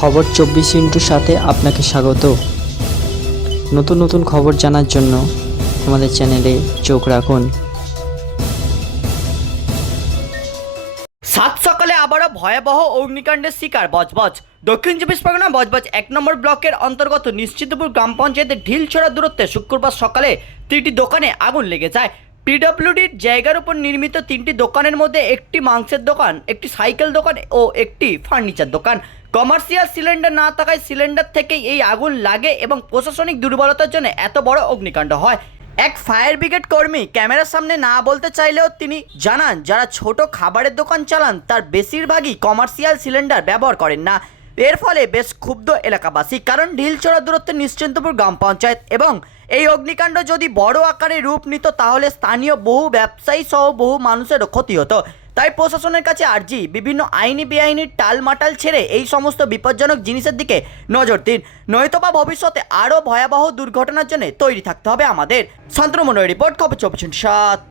খবর চব্বিশ ইন্টুর সাথে আপনাকে স্বাগত। নতুন নতুন খবর জানার জন্য আমাদের চ্যানেলে চোখ রাখুন। সাত সকালে আবারও ভয়াবহ অগ্নিকাণ্ডের শিকার বজবজ। দক্ষিণ চব্বিশ পরগনা বজবজ এক নম্বর ব্লকের অন্তর্গত নিশ্চিতপুর গ্রাম পঞ্চায়েতের ঢিলছড়া দূরত্বে শুক্রবার সকালে তিনটি দোকানে আগুন লেগে যায়। পিডব্লিউডির জায়গার উপর নির্মিত তিনটি দোকানের মধ্যে একটি মাংসের দোকান, একটি সাইকেল দোকান ও একটি ফার্নিচার দোকান। কমার্শিয়াল সিলিন্ডার না থাকায় সিলিন্ডার থেকেই এই আগুন লাগে এবং প্রশাসনিক দুর্বলতার জন্য এত বড় অগ্নিকাণ্ড হয়। এক ফায়ার ব্রিগেড কর্মী ক্যামেরার সামনে না বলতে চাইলেও তিনি জানান, যারা ছোট খাবারের দোকান চালান, তার বেশিরভাগই কমার্শিয়াল সিলিন্ডার ব্যবহার করেন না। এর ফলে বেশ ক্ষুব্ধ এলাকাবাসী, কারণ ঢিলচড়া দূরত্বে নিশ্চিন্তপুর গ্রাম পঞ্চায়েত এবং এই অগ্নিকাণ্ড যদি বড় আকারে রূপ নিত, তাহলে স্থানীয় বহু ব্যবসায়ী সহ বহু মানুষেরও ক্ষতি হতো। তাই প্রশাসনের কাছে আর্জি, বিভিন্ন আইনি বেআইনি টালমাটাল ছেড়ে এই সমস্ত বিপজ্জনক জিনিসের দিকে নজর দিন। নয়তোবা ভবিষ্যতে আরও ভয়াবহ দুর্ঘটনার জন্য তৈরি থাকতে হবে আমাদের। শান্তনু রিপোর্ট, খবর চব্বিশ সাত।